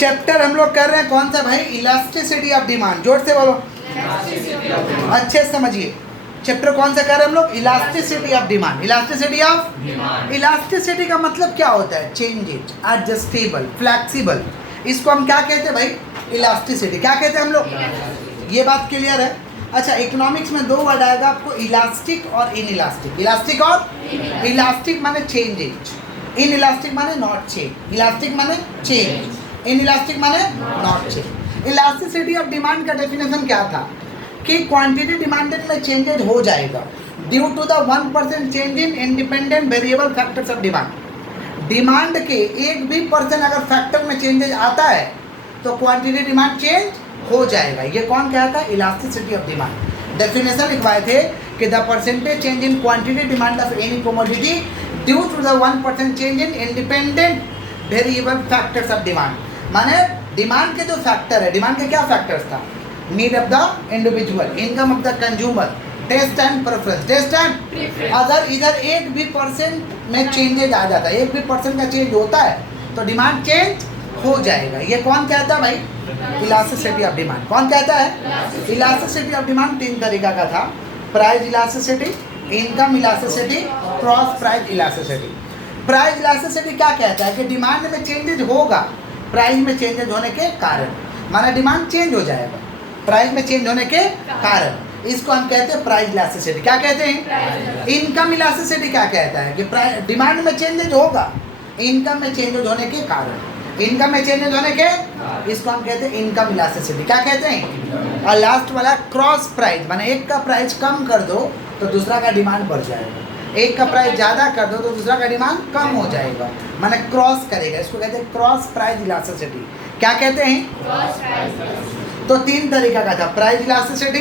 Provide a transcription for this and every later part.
Chapter हम लोग कर रहे हैं कौन सा भाई? Elasticity of demand. जोर से बोलो, अच्छे से समझिए। चैप्टर कौन सा कर रहे हैं हम लोग? Elasticity of demand. Elasticity of demand, elasticity का मतलब क्या होता है? Changes, adjustable, flexible. इसको हम क्या कहते हैं भाई? इलास्टिसिटी। क्या कहते हैं हम लोग? ये बात क्लियर है? अच्छा, इकोनॉमिक्स में दो वर्ड आएगा आपको, इलास्टिक और इन इलास्टिक। इलास्टिक और इलास्टिक माने चेंजेज, इन इलास्टिक माने नॉट चेंज। इलास्टिक माने चेंज, इन इलास्टिक माने not change. Elasticity of demand का डेफिनेशन क्या था? कि क्वांटिटी डिमांडेड में चेंजेज हो जाएगा due to the 1% change in independent variable factors of demand. Demand के एक भी परसेंट अगर फैक्टर में चेंजेज आता है तो क्वांटिटी डिमांड चेंज हो जाएगा। ये कौन कहता है? Elasticity of demand. डेफिनेशन लिखवाए थे कि the percentage change in quantity demand of any commodity due to the 1% change in independent variable factors of demand. माने डिमांड के जो फैक्टर है, डिमांड के क्या फैक्टर्स था? Need of the individual, income of the consumer, taste and preference. Taste and अगर इधर एक भी परसेंट में चेंजेज आ जाता है, एक भी परसेंट का चेंज होता है तो डिमांड चेंज हो जाएगा। ये कौन कहता है भाई? Elasticity of demand. कौन कहता है? इलास्टिसिटी ऑफ डिमांड तीन तरीका का था, price elasticity, income elasticity, cross price elasticity. Price elasticity क्या कहता है? कि डिमांड में चेंजेज होगा प्राइस में चेंजेज होने के कारण, माना डिमांड चेंज हो जाएगा प्राइस में चेंज होने के कारण। इसको हम कहते हैं प्राइस इलास्टिसिटी। क्या कहते हैं? इनकम इलास्टिसिटी क्या कहता है? कि डिमांड में चेंजेज होगा इनकम में चेंजेज होने के कारण, इनकम में चेंजेज होने के, इसको हम कहते हैं इनकम इलास्टिसिटी। क्या कहते हैं? और लास्ट वाला क्रॉस प्राइस, माने एक का प्राइस कम कर दो तो दूसरा का डिमांड बढ़ जाएगा, एक का प्राइस ज़्यादा कर दो तो दूसरा का डिमांड कम हो जाएगा, माने क्रॉस करेगा। इसको कहते हैं क्रॉस प्राइस इलास्टिसिटी। क्या कहते हैं? Cross price. तो तीन तरीका का था, price elasticity,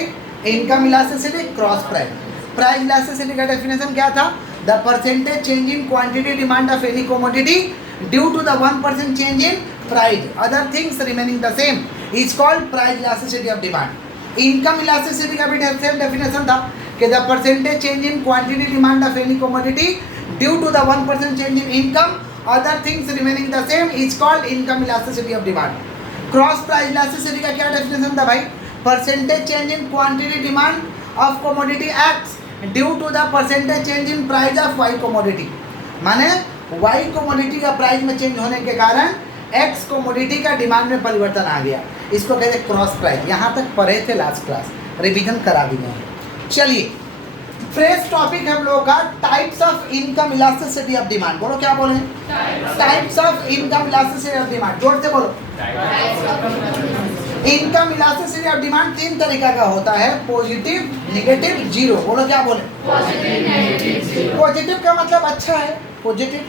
income elasticity, cross price. Price elasticity का डेफिनेशन क्या था? The percentage change in quantity demand of any commodity due to the 1% change in price, other things remaining the same is called price elasticity of demand. Income elasticity का भी same definition था कि the percentage change in quantity demand of any commodity due to the 1% change in income, other things remaining the same is called income elasticity of demand. Cross price elasticity का क्या definition था भाई? Percentage change in quantity demand of commodity X due to the percentage change in price of Y commodity. माने Y commodity का price में change होने के कारण एक्स कमोडिटी का डिमांड में परिवर्तन आ गया, इसको कहते हैं क्रॉस प्राइस। यहाँ तक पढ़े थे लास्ट क्लास, रिवीजन करा दी गए। चलिए, फ्रेश टॉपिक हम लोगों का types of income elasticity of demand. बोलो, क्या बोले? Types of income elasticity of demand. जोर से बोलो। इनकम इलास्टिसिटी ऑफ डिमांड तीन तरीका का होता है, पॉजिटिव, नेगेटिव, जीरो। बोलो, क्या बोले? पॉजिटिव का मतलब अच्छा है, पॉजिटिव,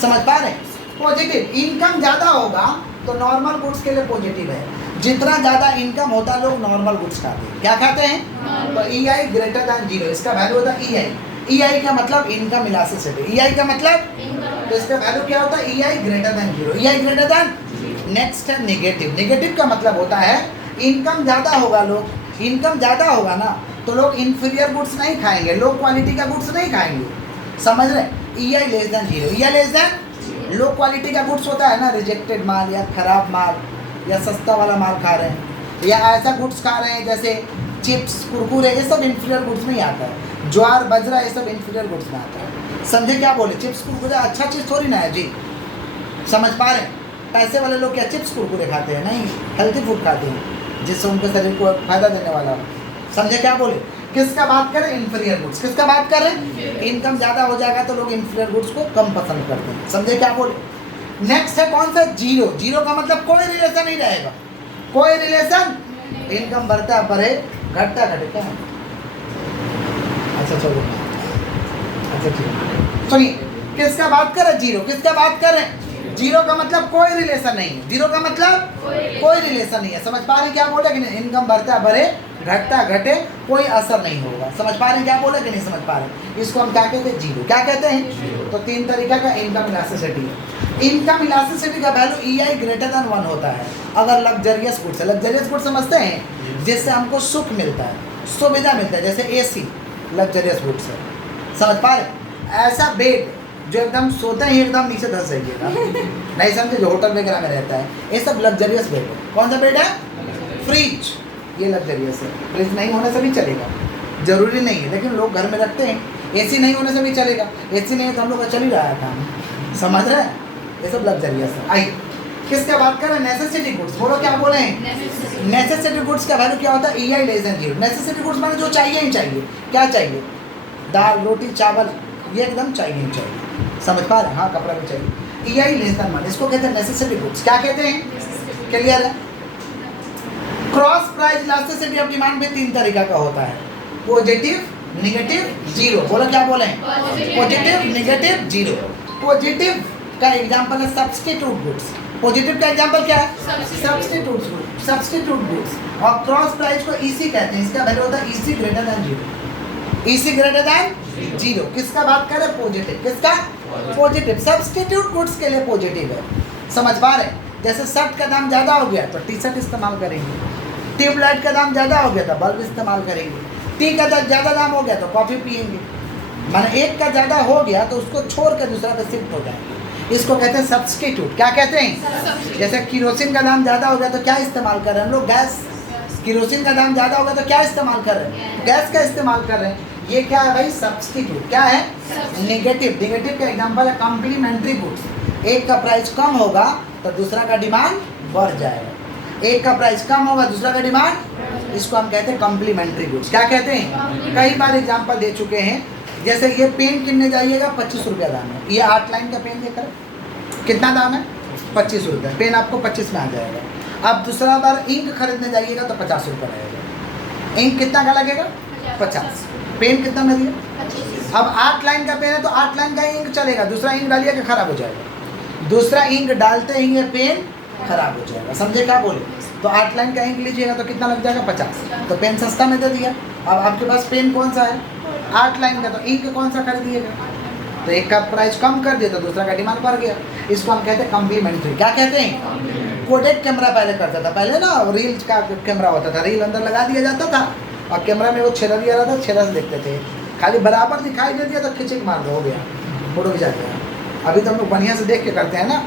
समझ पा रहे? पॉजिटिव, इनकम ज़्यादा होगा तो नॉर्मल गुड्स के लिए पॉजिटिव है। जितना ज़्यादा इनकम होता है लोग नॉर्मल गुड्स खाते हैं। क्या खाते हैं? तो ई आई ग्रेटर दैन जीरो, इसका वैल्यू होता है ई आई। ई आई का मतलब इनकम इलास्टिसिटी, ई आई का मतलब, तो इसका वैल्यू क्या होता है? ई आई ग्रेटर दैन जीरो, ई आई ग्रेटर दैन। नेक्स्ट है नेगेटिव। नेगेटिव का मतलब होता है इनकम ज़्यादा होगा, लोग इनकम ज़्यादा होगा ना तो लोग इन्फीरियर गुड्स नहीं खाएंगे, लो क्वालिटी का गुड्स नहीं खाएंगे, समझ रहे? ई आई लेस दैन जीरो, ई आई लेस दैन। लो क्वालिटी का गुड्स होता है ना, रिजेक्टेड माल या खराब माल या सस्ता वाला माल खा रहे हैं, या ऐसा गुड्स खा रहे हैं जैसे चिप्स, कुरकुरे, ये सब इन्फीरियर गुड्स में ही आता है। ज्वार, बाजरा, ये सब इन्फीरियर गुड्स में आता है। समझे क्या बोले? चिप्स कुरकुरे अच्छा चीज़ थोड़ी ना है जी, समझ पा रहे हैं? पैसे वाले लोग क्या चिप्स कुरकुरे खाते हैं? नहीं, हेल्थी फूड खाते हैं जिससे उनके शरीर को फायदा देने वाला हो। समझे क्या बोले? किसका बात करें? Inferior goods. किसका बात करें? इनकम ज़्यादा हो जाएगा तो लोग इन्फीरियर गुड्स को कम पसंद करते हैं। समझे क्या बोले? नेक्स्ट है कौन सा? जीरो। जीरो का मतलब कोई रिलेशन नहीं रहेगा, कोई रिलेशन। इनकम बढ़ता बढ़े, घटता घटे। क्या? अच्छा चलो, अच्छा ठीक। सुनिए, किसका बात करें? जीरो। किसका बात करें? जीरो का मतलब कोई रिलेशन नहीं है। जीरो का मतलब कोई रिलेशन नहीं है। समझ पा रहे क्या बोले कि नहीं? इनकम बढ़ता बढ़े, घटता घटे, कोई असर नहीं होगा। समझ पा रहे क्या बोले कि नहीं समझ पा रहे? इसको हम क्या कहते हैं? जीरो। क्या कहते हैं? तो तीन तरीका का इनकम इलास्टिसिटी है। इनकम इलास्टिसिटी का वैल्यू ई आई ग्रेटर दैन 1 होता है अगर लग्जरियस गुड्स है। लग्जरियस गुड्स समझते हैं? जिससे हमको सुख मिलता है, सुविधा मिलता है, जैसे AC लग्जरियस गुड्स है। समझ पा रहे? ऐसा बेड जो एकदम सोते ही एकदम नीचे धंस जाइएगा। नहीं समझे, जो होटल वगैरह में रहता है, ये सब लग्जरियस बेड है। कौन सा बेड है? फ्रिज, ये लग्जरियस है। फ्रिज नहीं होने से भी चलेगा, जरूरी नहीं है, लेकिन लोग घर में रखते हैं। एसी नहीं होने से भी चलेगा, एसी नहीं है तो हम लोग का चल ही रहा था, समझ रहे हैं? ये सब लग्जरियस है। आइए किसका बात कर रहे हैं? Necessity goods. बोलो क्या बोले हैं? नेसेसिटी गुड्स का वैल्यू क्या होता है? EI less than 0। Necessity goods माने जो चाहिए ही चाहिए। क्या चाहिए? दाल रोटी चावल, ये एकदम चाहिए ही चाहिए। समझ पा रहे हैं? हाँ, कपड़ा भी चाहिए। EI लेस देन 1, इसको कहते हैं नेसेसिटी गुड्स। क्या कहते हैं? क्लियर है? Cross price elasticity of demand भी 3 तरीका का होता है, पॉजिटिव, नेगेटिव, जीरो। बोलो क्या बोले? Positive, negative, zero. पॉजिटिव का एग्जांपल है सब्स्टिट्यूट गुड्स। पॉजिटिव का एग्जांपल क्या है? Substitute goods. Substitute goods. और क्रॉस प्राइस को EC कहते हैं, इसका वैल्यू होता है EC greater than 0। EC greater than 0। किसका बात कर रहे हैं? पॉजिटिव। किसका? पॉजिटिव। सब्स्टिट्यूट गुड्स के लिए पॉजिटिव है। समझ पा रहे हैं? जैसे शर्ट का दाम ज़्यादा हो गया तो टी-शर्ट इस्तेमाल करेंगे, ट्यूबलाइट का दाम ज़्यादा हो गया तो बल्ब इस्तेमाल करेंगे, टी का ज़्यादा दाम हो गया तो कॉफ़ी पियेंगे। माने एक का ज़्यादा हो गया तो उसको छोड़ कर दूसरा पे शिफ्ट हो जाएंगे। इसको कहते हैं सब्स्टिट्यूट। क्या कहते हैं? जैसे किरोसिन का दाम ज़्यादा हो गया तो क्या इस्तेमाल कर रहे हैं हम लोग? गैस। किरोसिन का दाम ज़्यादा होगा तो क्या इस्तेमाल कर रहे हैं? गैस का इस्तेमाल कर रहे हैं। ये क्या है भाई? सब्स्टिट्यूट। क्या है? नेगेटिव। नेगेटिव का एग्जांपल है कॉम्प्लीमेंट्री गुड्स। एक का प्राइस कम होगा तो दूसरा का डिमांड बढ़ जाएगा। एक का प्राइस कम होगा दूसरा का डिमांड, इसको हम कहते हैं कॉम्प्लीमेंट्री गुड्स। क्या कहते हैं? कई बार एग्जांपल दे चुके हैं। जैसे ये पेन कितने जाइएगा? 25 रुपया दाम है। ये 8 लाइन का पेन देकर कितना दाम है? 25 रुपये। पेन आपको 25 में आ जाएगा। अब दूसरा बार इंक खरीदने जाइएगा तो 50 रुपये लगेगा। इंक कितना का लगेगा? 50। पेन कितना में दिया? अब 8 लाइन का पेन है तो 8 लाइन का इंक चलेगा, दूसरा इंक डालिएगा खराब हो जाएगा। दूसरा इंक डालते ही ये पेन खराब हो जाएगा। समझे क्या बोले? तो 8 लाइन का इंक लीजिएगा तो कितना लग जाएगा? 50। तो पेन सस्ता में दे दिया। अब आपके पास पेन कौन सा है? 8 लाइन का। तो इंक कौन सा खरीदिएगा? तो एक का प्राइस कम कर दिया तो दूसरा का डिमांड बढ़ गया। इसको हम कहते हैं कॉम्प्लीमेंट्री। क्या कहते हैं? कोडेक कैमरा पहले करता था। पहले ना रील का कैमरा होता था, रील अंदर लगा दिया जाता था और कैमरा में वो छेड़ा दिया रहा था, छेड़ा से देखते थे। खाली बराबर दिखाई दे दिया तो खिंचे मार दो, हो गया, फोटो खिंचा गया। अभी तो हम लोग बढ़िया से देख के करते हैं ना,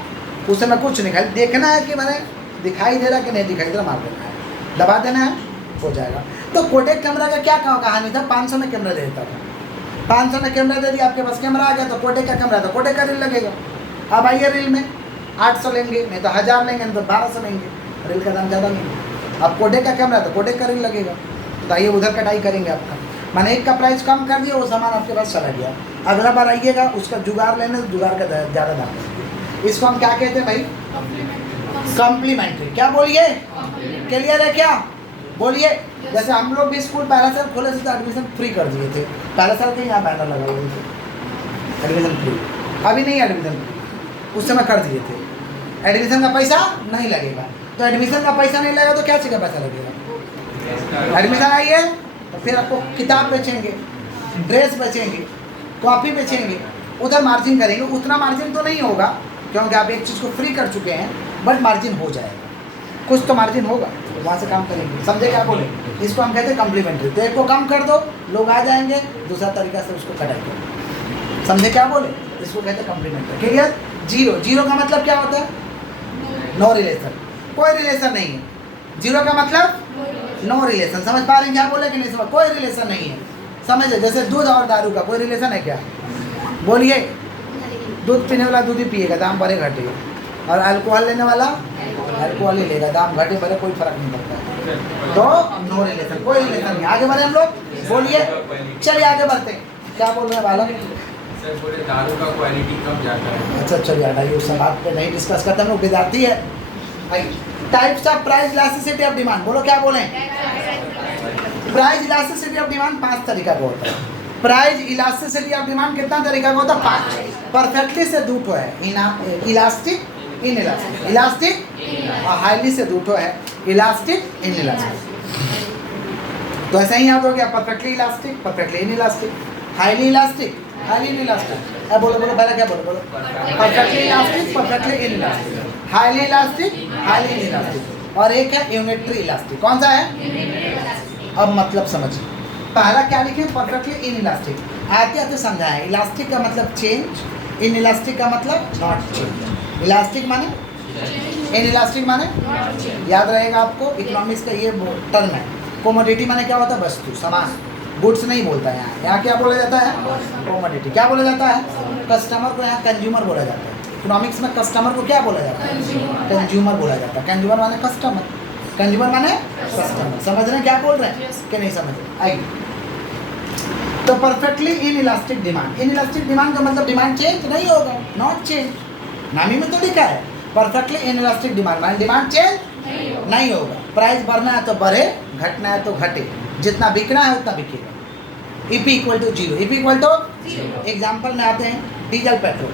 उस समय कुछ नहीं, खाली देखना है कि मैंने दिखाई दे रहा कि नहीं दिखाई दे रहा, मार देना है, दबा देना है, हो जाएगा। तो कोडेक कैमरा का क्या कहानी था? 500 में कैमरा दे देता था। 500 में कैमरा दे दिया, आपके पास कैमरा आ गया तो कोडेक का कैमरा, तो कोडेक का रील लगेगा। अब आइए रील में 800 लेंगे, नहीं तो 1000 लेंगे, नहीं तो 1200 लेंगे, रील का दाम ज़्यादा नहीं। अब कोडेक का कैमरा तो कोडेक का रील लगेगा। तो आइए उधर कटाई करेंगे आपका, मैंने एक का प्राइस कम कर दिया, वो सामान आपके पास चला गया। अगला बार आइएगा उसका जुगाड़ लेने, जुगाड़ का ज़्यादा दाम है। इसको हम क्या कहते हैं भाई? कॉम्प्लीमेंट्री। क्या बोलिए? क्लियर है क्या? बोलिए। जैसे हम लोग भी स्कूल पहला साल खोले थे तो एडमिशन फ्री कर दिए थे। पहला साल के यहाँ बैनर लगा हुए थे एडमिशन फ्री, अभी नहीं एडमिशन फ्री, उस समय कर दिए थे। एडमिशन का पैसा नहीं लगेगा, तो एडमिशन का पैसा नहीं लगेगा तो क्या चीज़ का पैसा लगेगा? एडमिशन आइए तो फिर आपको किताब बेचेंगे, ड्रेस बेचेंगे, कॉपी बेचेंगे, उधर मार्जिन करेंगे। उतना मार्जिन तो नहीं होगा क्योंकि आप एक चीज़ को फ्री कर चुके हैं, बट मार्जिन हो जाएगा, कुछ तो मार्जिन होगा, तो वहाँ से काम करेंगे। समझे क्या बोले? इसको हम कहते हैं कॉम्प्लीमेंट्री। तो एक को कम कर दो, लोग आ जाएंगे, दूसरा तरीका से उसको कटाएंगे। समझे क्या बोले? इसको कहते हैं कॉम्प्लीमेंट्री। क्लियर? जीरो। जीरो का मतलब क्या होता है? नो रिलेशन, कोई रिलेशन नहीं है। जीरो का मतलब नो रिलेशन। समझ पा रहे हैं क्या बोले कि नहीं समझ? कोई रिलेशन नहीं है। समझे? जैसे दूध और दारू का कोई रिलेशन है क्या? बोलिए। दूध पीने वाला दूध ही पिएगा, दाम बढ़े घटेगा, और अल्कोहल लेने वाला अल्कोहल ही लेगा, दाम घटे बढ़े कोई फर्क नहीं पड़ता। तो नो रिलेशन, कोई रिलेशन नहीं। आगे बढ़े हम लोग, बोलिए। चलिए आगे बढ़ते हैं। क्या बोल रहे हैं बालक? सर बोले दारू का क्वालिटी कम जाता है। अच्छा चलिए हटाइए, उस बात पे नहीं डिस्कस करते हम लोग, विद्यार्थी है। Types of price elasticity of demand. बोलो क्या बोलें? प्राइस इलास्टिसिटी ऑफ डिमांड 5 तरीका का होता है। प्राइस इलास्टिसिटी ऑफ डिमांड कितना तरीका का होता है? 5। परफेक्टली से दूठो है, इलास्टिक, इन इलास्टिक, इलास्टिक और हाईली से दूठो है, इलास्टिक, इन इलास्टिक। तो ऐसा ही याद हो गया, perfectly elastic, perfectly in elastic, highly elastic, highly in elastic. अब बोलो बोलो पहले क्या बोलो? बोलो perfectly elastic, perfectly in elastic, highly elastic, highly in elastic, और एक है यूनिटरी इलास्टिक। कौन सा है? अब मतलब समझिए। पहला क्या लिखे? Perfectly in elastic. आते आते समझाएं। इलास्टिक का मतलब चेंज, इनइलास्टिक का मतलब नॉट चेंज, इलास्टिक माने इनइलास्टिक माने याद रहेगा आपको, इकोनॉमिक्स का ये टर्म है। कमोडिटी माने क्या होता है? वस्तु, सामान, गुड्स नहीं बोलता है यहाँ। यहाँ क्या बोला जाता है? कमोडिटी। क्या बोला जाता है? कस्टमर को यहाँ कंज्यूमर बोला जाता है। इकोनॉमिक्स में कस्टमर को क्या बोला जाता है? कंज्यूमर बोला जाता है। कंज्यूमर माने कस्टमर, कंज्यूमर माने कस्टमर। समझ रहे हैं क्या बोल रहे हैं कि नहीं समझ रहे? आइए, तो perfectly in elastic demand, in elastic demand का मतलब डिमांड चेंज नहीं होगा, नॉट चेंज। नामी में तो लिखा है परफेक्टली इन इलास्टिक डिमांड, माने डिमांड चेंज नहीं होगा। प्राइस बढ़ना है तो बढ़े, घटना है तो घटे, जितना बिकना है उतना बिकेगा। EP equal to zero, EP equal to example में आते हैं डीजल पेट्रोल।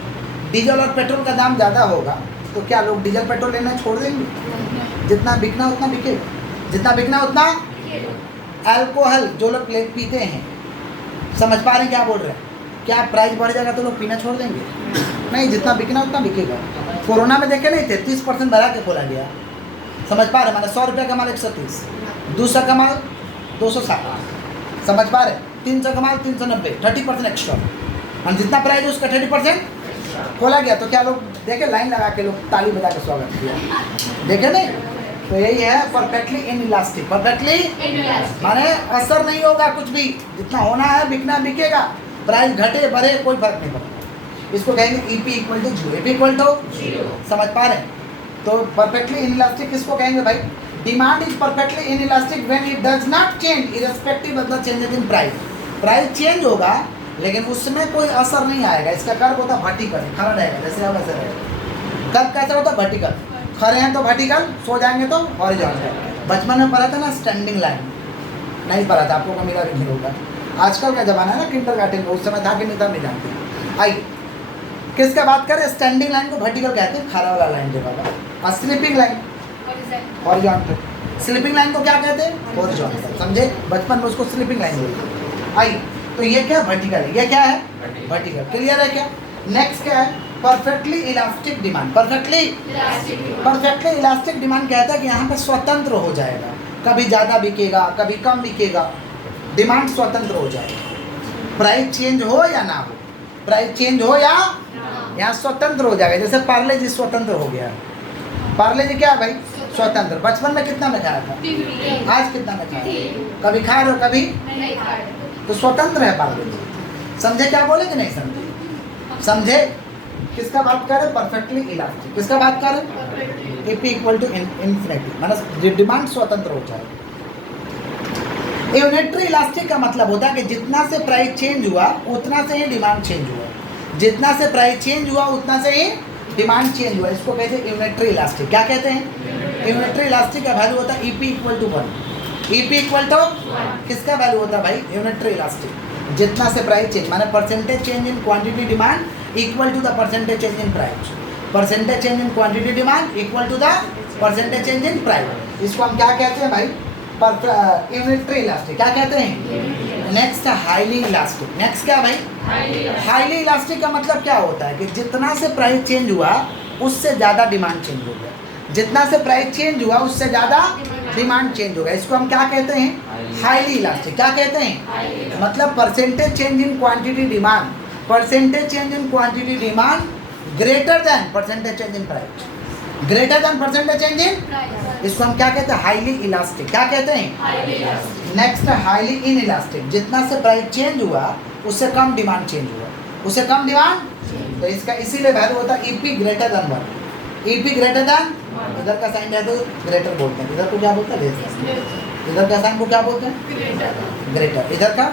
डीजल और पेट्रोल का दाम ज़्यादा होगा तो क्या लोग डीजल पेट्रोल लेना छोड़ देंगे? जितना बिकना उतना बिकेगा, जितना बिकना उतना। अल्कोहल जो लोग पीते हैं, समझ पा रहे हैं क्या बोल रहे हैं? क्या प्राइस बढ़ जाएगा तो लोग पीना छोड़ देंगे? नहीं, जितना बिकना उतना बिकेगा। कोरोना में देखे नहीं थे 30% बढ़ा के खोला गया, समझ पा रहे? माने 100 रुपये का माल 130, 200 का माल 260, समझ पा रहे? 300 का माल 390, 30% एक्स्ट्रा। और जितना प्राइस है उसका 30% खोला गया तो क्या लोग देखे? लाइन लगा के लोग ताली बजा के स्वागत किया, देखे नहीं? तो यही है परफेक्टली इन इलास्टिक। परफेक्टली माने असर नहीं होगा कुछ भी, जितना होना है बिकना बिकेगा, प्राइस घटे बढ़े कोई फर्क नहीं पड़ता। इसको कहेंगे EP equal to zero, EP equal to zero, समझ पा रहे हैं? तो परफेक्टली इन इलास्टिक किसको कहेंगे भाई? Demand is perfectly in elastic when it does not change irrespective of the changes in price. Price change होगा लेकिन उसमें कोई असर नहीं आएगा। इसका कर्व होता है वर्टिकल, खड़ा रहेगा, जैसे अब ऐसे रहेगा। कर्व कैसा होता है? वर्टिकल। खड़े हैं तो वर्टिकल, सो जाएंगे तो हॉरिजॉन्टल। बचपन में पढ़ा था ना स्टैंडिंग लाइन, नहीं पढ़ा था, आपको मिला भी नहीं होगा। आजकल का जमाना है ना किंडरगार्टन में, उस समय था कि नहीं था नहीं जानते। आइए, किसका बात करें? स्टैंडिंग लाइन को वर्टिकल कहते हैं, खड़ा वाला लाइन जो बाबा। और sleeping line horizontal. Sleeping line को क्या कहते हैं? हॉरिजॉन्टल। समझे? बचपन में उसको स्लीपिंग लाइन बोलते हैं। आइए, तो ये क्या वर्टिकल है, ये क्या है? वर्टिकल। क्लियर है क्या? नेक्स्ट क्या है? Perfectly elastic demand. Perfectly elastic demand कहता है कि यहाँ पे स्वतंत्र हो जाएगा, कभी ज़्यादा बिकेगा कभी कम बिकेगा, डिमांड स्वतंत्र हो जाएगा। प्राइस चेंज हो या ना हो, प्राइस चेंज हो या यहाँ स्वतंत्र हो जाएगा। जैसे पार्ले जी स्वतंत्र हो गया। पार्ले जी क्या है भाई? स्वतंत्र। बचपन में कितना में खाया था? आज कितना में खाया? कभी खा रहे हो कभी तो स्वतंत्र है पार्ले जी। समझे क्या बोले कि नहीं समझे? समझे? किसका बात कर रहे? Perfectly elastic. किसका बात कर रहे? ईपी इक्वल टू इन्फिनिटी, मतलब डिमांड स्वतंत्र हो जाए। यूनिटरी इलास्टिक का मतलब होता है कि जितना से प्राइस चेंज हुआ उतना से ही डिमांड चेंज हुआ, जितना से प्राइस चेंज हुआ उतना से ही डिमांड चेंज हुआ। इसको कहते हैं यूनिटरी इलास्टिक। क्या कहते हैं? यूनिटरी इलास्टिक का वैल्यू होता है EP equal to 1। EP equal to किसका वैल्यू होता है भाई? Unitary elastic. जितना से प्राइस चेंज माने percentage change in quantity demand equal to the percentage change in price. Percentage change in quantity demand equal to the percentage change in price. इसको हम क्या कहते हैं भाई? Unitary elastic. क्या कहते हैं? Next highly elastic. नेक्स्ट क्या भाई? हाईली इलास्टिक का मतलब क्या होता है कि जितना से प्राइस चेंज हुआ उससे ज़्यादा डिमांड चेंज हो गया, जितना से प्राइस चेंज हुआ उससे ज़्यादा डिमांड चेंज हो गया। इसको हम क्या कहते हैं? Highly elastic. क्या कहते हैं? मतलब percentage change in quantity demand, percentage change in quantity demand greater than percentage change in price, greater than percentage change इन, इसको हम क्या कहते हैं? Highly elastic. क्या कहते हैं? Next highly in elastic. जितना से प्राइस चेंज हुआ उससे कम डिमांड चेंज हुआ, उससे कम डिमांड, तो इसका इसीलिए वैल्यू होता है EP greater than 1। EP greater than, इधर का साइन है तो ग्रेटर बोलते हैं, इधर को क्या बोलते हैं? लेस। इधर का साइन को क्या बोलते हैं? ग्रेटर। इधर का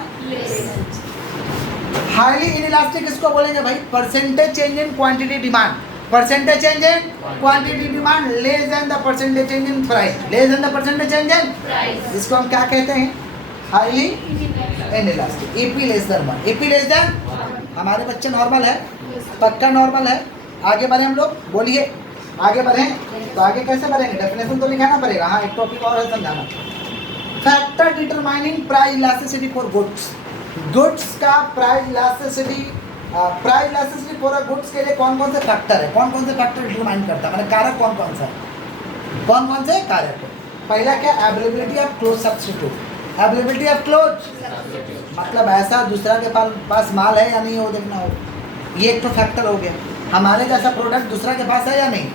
हाईली इन इलास्टिक इसको बोलेंगे भाई percentage change in quantity demand, percentage change in quantity demand less than the percentage change in price, less than the percentage change in price. इसको हम क्या कहते हैं? Highly in elastic. EP less than 1। EP less than, हमारे बच्चे normal है, पक्का normal है। आगे बढ़े हम लोग, बोलिए आगे बढ़ें तो आगे कैसे बढ़ेंगे? डेफिनेशन तो लिखाना पड़ेगा। हाँ, एक टॉपिक और है समझाना। Factor determining price elasticity for goods. Goods का price elasticity, price elasticity for goods के लिए कौन कौन से फैक्टर है, कौन कौन से फैक्टर डिटरमाइन करता है, मतलब कारक कौन कौन सा है, कौन कौन से कारक है? पहला क्या? Availability of close substitute. Availability of close मतलब ऐसा दूसरा के पास माल है या नहीं, वो देखना हो। ये एक तो फैक्टर हो गया। हमारे जैसा प्रोडक्ट दूसरा के पास है या नहीं?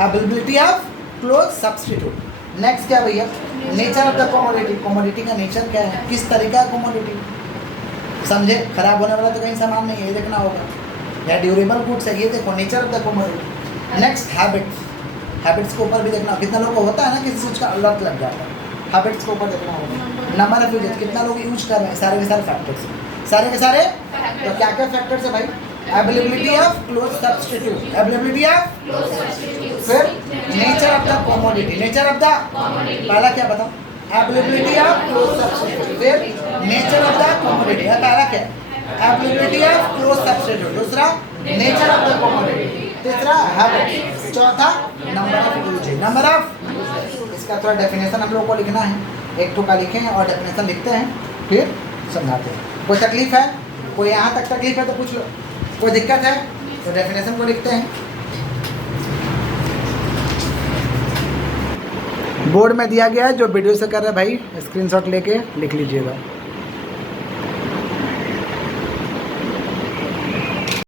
Availability of close substitute. Next क्या भैया? Nature of the commodity. Commodity का नेचर क्या है, किस तरीका का कमोडिटी, समझे? खराब होने वाला तो कहीं सामान नहीं है, ये देखना होगा। या ड्यूरेबल गुड्स है, ये देखो nature of the commodity. Next habits. Habits के ऊपर भी देखना, कितना लोगों को होता है ना किसी चीज़ का लत लग जाता है, हैबिट्स के ऊपर देखना होगा। नंबर ऑफ यूजेस, कितना लोग यूज कर रहे हैं, सारे के सारे फैक्टर्स, सारे के सारे। तो क्या क्या फैक्टर्स है भाई? Availability of close substitute, availability of, फिर nature of the commodity, nature of the, पहला क्या बताओ? अवेलेबिलिटी ऑफ क्लोज सब्सटीट्यूट, फिर नेचर ऑफ द कमोडिटी। पहला क्या? अवेलेबिलिटी ऑफ क्लोज सब्सटीट्यूट, दूसरा नेचर ऑफ द कमोडिटी, तीसरा हैबिट, चौथा number of usages. Number of, इसका थोड़ा डेफिनेशन हम लोग को लिखना है, एक टुका लिखें और डेफिनेशन लिखते हैं, फिर समझाते हैं। कोई तकलीफ है? कोई यहाँ तक तकलीफ है तो पूछ लो, कोई दिक्कत है तो डेफिनेशन को लिखते हैं। बोर्ड में दिया गया है, जो वीडियो से कर रहे हैं भाई स्क्रीनशॉट लेके लिख लीजिएगा।